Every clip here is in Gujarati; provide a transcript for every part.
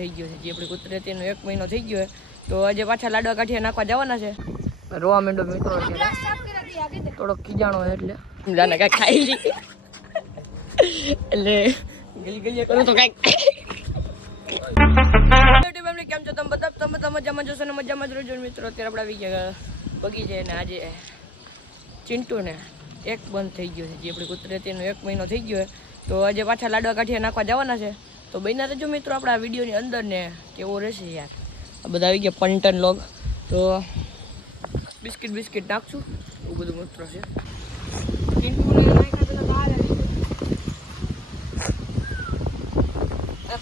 થઈ ગયો છે. જે આપણી કુદરતીનો એક મહિનો થઈ ગયો તો આજે પાછા લાડવા કાઠિયા નાખવા જવાના છે. રોવા માંડો મિત્રો થોડો થોડોક ખીજાણો એટલે. જાને કાંઈક ખાઈ એટલે ગલી ગલી કરું તો કાંઈક કેમ છો? તમે બધા? તમે તમે મજામાં જોશો ને મજામાં જ રહેજો મિત્રો. અત્યારે આપણે આવી ગયા બગીચે ને આજે ચિંટુ ને એક બંધ થઈ ગયો છે. જે આપણી કુદરતીનો એક મહિનો થઈ ગયો તો આજે પાછા લાડવા કાઠિયા નાખવા જવાના છે. તો બન્યા રહેજો મિત્રો આપણા વિડીયોની અંદર ને કેવો રહેશે યાર. આ બધા આવી ગયા પંટન લોગ. તો બિસ્કિટ બિસ્કિટ નાખશું. એવું બધું મિત્રો છે.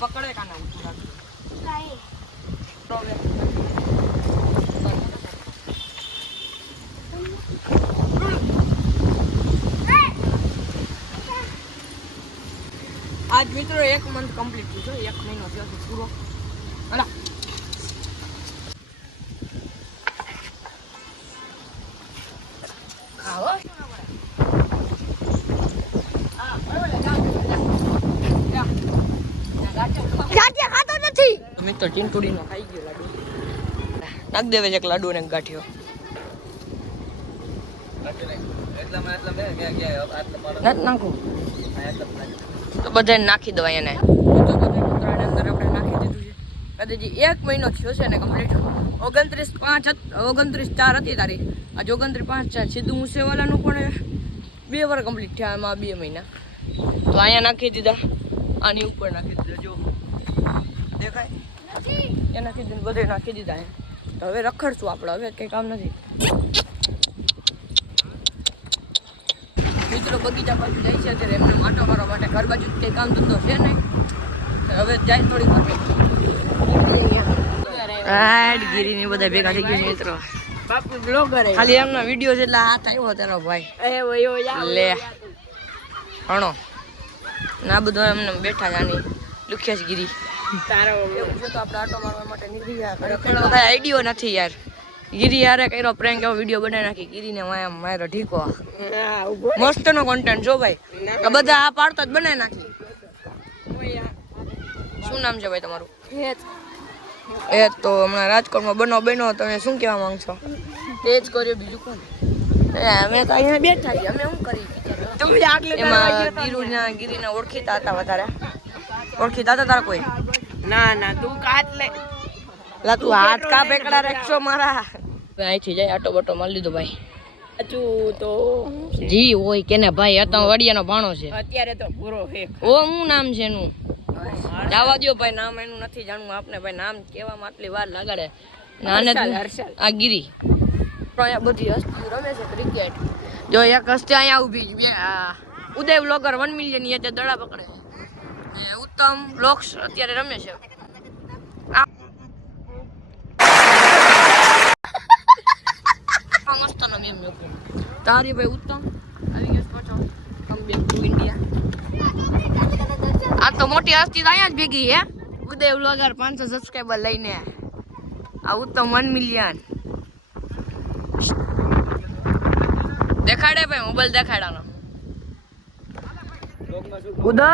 પકડે કાના. આજ મિત્રો એક મંથ કમ્પ્લીટ થયું છે એક મહિનો થયો છે પૂરો. નથી. મિત્ર ચીંટુડીનો ખાઈ ગયો લાડુ. નાખ દેવે છે એક લાડુ ને એક ગાંઠિયો. નાખું તો બધાને નાખી દો એને. અંદર આપણે નાખી દીધું છે કદાચ એક મહિનો થયો છે ને કમ્પ્લીટ ઓગણત્રીસ પાંચ ઓગણત્રીસ ચાર હતી તારીખ આજે ઓગણત્રીસ પાંચ ચાર. સીધું મુસેવાલાનું પણ બે વાર કમ્પ્લીટ થયા એમાં બે મહિના. તો અહીંયા નાખી દીધા. આની ઉપર નાખી દીધા, જો. દેખાય? એ નાખી દીધું બધે નાખી દીધા તો હવે રખડશું આપણે, હવે કંઈ કામ નથી મિત્રો બગીચા બાજુ જાય છે અત્યારે એમને માટો મારવા માટે ઘર બાજુ કંઈ કામ ધંધો છે નહીં. હવે જાય થોડી વાર. ગીરીની બધા ભેગા થઈ ગયા મિત્રો. બાપુ બ્લોગર ખાલી એમનો વીડિયો છે એટલે હાથ આવ્યો તારો ભાઈ. એ વયો યા લે. હણો. ના બધું એમને બેઠા આની લુખ્યાસ ગીરી તારો એવું છે તો આપણે આટો મારવા માટે નીકળી ગયા. આઈડિયો નથી યાર. ગીરી યારે કર્યો પ્રેન્ક એવો વીડિયો બનાવી નાખી. ગીરીને માયા મારો ઢીકો. મસ્તનો કોન્ટેન્ટ જો ભાઈ. આ બધા આ પાડતો જ બનાવી નાખી. શું નામ છે ભાઈ તમારું? એ તો હમણાં રાજકોટમાં બનો બનો તમે શું કહેવા માંગશો એ જ કર્યો બીજું કોણ? અમે તો અહીંયા બેઠા છીએ. અમે શું કરી એમાં ગીરુના ગીરીના ઓળખીતા હતા વધારે. ઓળખીતા હતા તારા કોઈ? ના ના તું કાચ લે લા તું હાટકા બેકડા રાખશો મારા? અહીંથી જાય આટો બટો મારી લીધો ભાઈ. સાચું તો જી હોય કેને ભાઈ અત્યારે વડિયાનો ભાણો છે. અત્યારે તો પૂરો હે ઓ હું નામ છે એનું? જવા દો ભાઈ નામ એનું નથી જાણવું આપને ભાઈ નામ કેવા આટલી વાર લગાડે. નાને. આ ગીરી. અહીંયા બધી હસ્તી રમે છે ક્રિકેટ. જો એક હસ્તી અહીંયા ઊભી છે બે આ ઉદય વ્લોગર વન મિલિયનની અત્યારે દડા પકડે છે. ઉત્તમ બ્લોગ્સ અત્યારે રમે છે. નો મેમ મૂક્યો. તારી ભાઈ ઉત્તમ આવી ગયો પાછો કમ બેક ટુ ઇન્ડિયા આ તો મોટી હસ્તી અહીંયા જ ભેગી હે ઉદય વ્લોગર પાંચસો સબસ્ક્રાઈબર લઈને આ ઉત્તમ વન મિલિયન દેખાડે ભાઈ મોબાઈલ દેખાડાનો ઉદય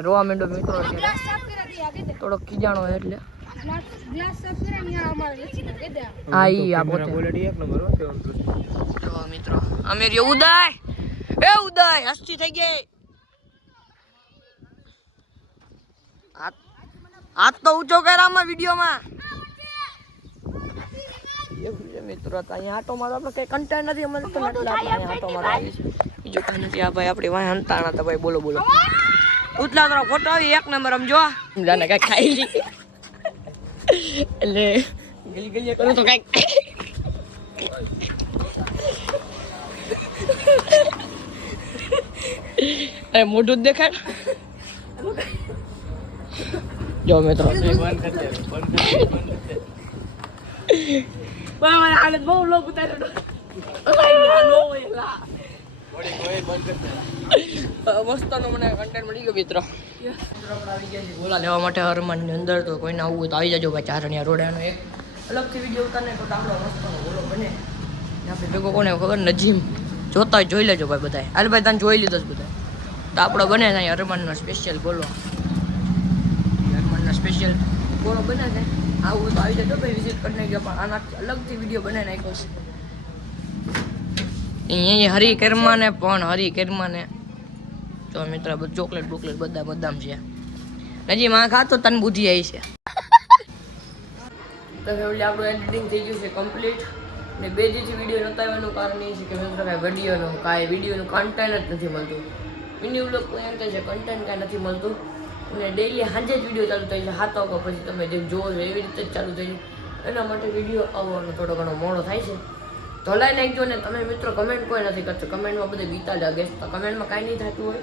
રોવા માંડો મિત્રો થોડો ખીજાણો એટલે હા ઈ આ પોતે. જો મિત્રો અમે રહ્યો ઉદય. એ ઉદય હસ્તી થઈ ગઈ. હાથ તો ઊંચો કર્યામાં વિડીયોમાં. મિત્રો તો અહીંયા આટો મારો આપણે કઈ કન્ટેન્ટ નથી અમારે તો એટલે આપણે અહીંયા આટો મારો આવી છે બીજો કાંઈ નથી આ ભાઈ આપણી હંતાણા હતા ભાઈ બોલો બોલો. ઉતલા તારો ફોટો આવી એક નંબર આમ જો. જાને કાંઈ ખાઈ લી એટલે ગલી ગલી કરું તો કાંઈક. અરે મોઢું જ દેખાડ જો મિત્રો. હાલત બહુ લોક ઉતાર્યો મસ્તનો મને કન્ટેન્ટ મળી ગયો મિત્રો. લેવા માટે હરમાનની અંદર તો કોઈને આવવું તો આવી જજો ભાઈ ચારણિયા રોડાનો અલગથી વીડિયો ઉતારને આપણો મસ્તનો બોલો બને. આપણે ભેગો કોને ખબર નજીમ. જોતા જોઈ લેજો ભાઈ બધા હાલ ભાઈ તને જોઈ લીધો છે બધા તો આપણો બને ને અહીંયા હરમાનનો સ્પેશિયલ બોલો. બને છે આવું તો આવી જજો ભાઈ વિઝિટ કરી નાખ્યો પણ આના અલગથી વીડિયો બને નાખ્યો છે. અહીંયા હરી કર્માને પણ હરી કર્માને જો મિત્ર ચોકલેટ બોકલેટ બધા બદામ છે. હજી માં ખાતો તને બુદ્ધિ આવી છે. તો ફેમિલી આપણું એડિટિંગ થઈ ગયું છે કમ્પ્લીટ ને બે દિવસથી વીડિયો નહોતા કારણ એ છે કે મિત્ર કાંઈ વિડીયોનું કાંઈ વિડીયોનું કન્ટેન્ટ જ નથી મળતું. મિની વ્લોગ એમ કહે છે કન્ટેન્ટ કાંઈ નથી મળતું. અને ડેઈલી સાંજે જ વીડિયો ચાલુ થાય છે, સાત વાગ્યા પછી તમે જેમ જોવો છો એવી રીતે જ ચાલુ થાય છે. એના માટે વીડિયો આવવાનો થોડો ઘણો મોડો થાય છે. તો લઈ નાખજો ને તમે મિત્રો કમેન્ટ કોઈ નથી કરતો. કમેન્ટમાં બધે ગીતા લાગે તો કમેન્ટમાં કાંઈ નહીં થતું હોય.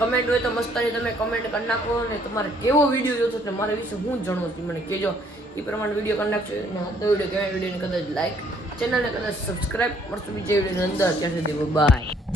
કમેન્ટ હોય તો મસ્તાની તમે કમેન્ટ કરી નાખો અને તમારે કેવો વીડિયો જોતો છે મારા વિશે હું જાણું છું. મને કહેજો. એ પ્રમાણે વીડિયો કરી નાખજો. અને આજનો વીડિયો કેવા વિડીયોને કદાચ લાઈક ચેનલને કદાચ સબસ્ક્રાઈબ મળશું બીજા વિડીયોની અંદર. ત્યાં સુધી બાય